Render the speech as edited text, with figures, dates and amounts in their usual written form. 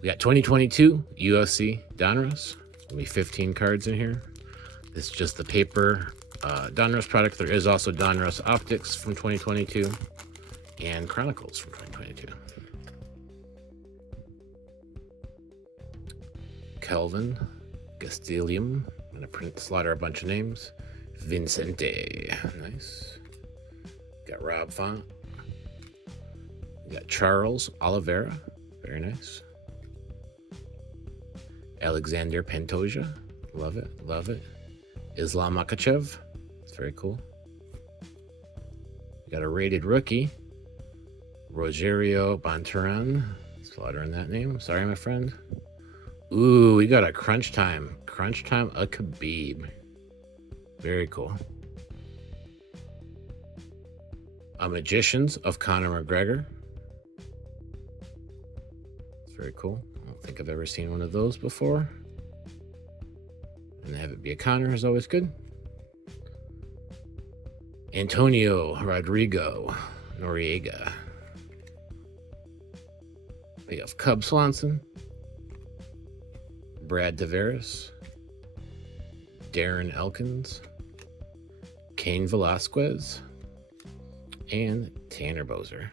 We got 2022 UFC Donruss. There's gonna be 15 cards in here. This is just the paper Donruss product. There is also Donruss Optics from 2022 and Chronicles from 2022. Kelvin Gastelum. I'm gonna slaughter a bunch of names. Vincente, nice. Got Rob Font. We got Charles Oliveira, very nice. Alexander Pantoja, love it, love it. Islam Makhachev, it's very cool. We got a rated rookie, Rogerio Bontoran, slaughtering that name, sorry my friend. Ooh, we got a Crunch Time, a Khabib. Very cool. A Magicians of Conor McGregor. It's very cool. I don't think I've ever seen one of those before. And have it be a Conor is always good. Antonio Rodrigo Noriega. We have Cub Swanson. Brad Tavares. Darren Elkins. Cain Velasquez. And Tanner Boser.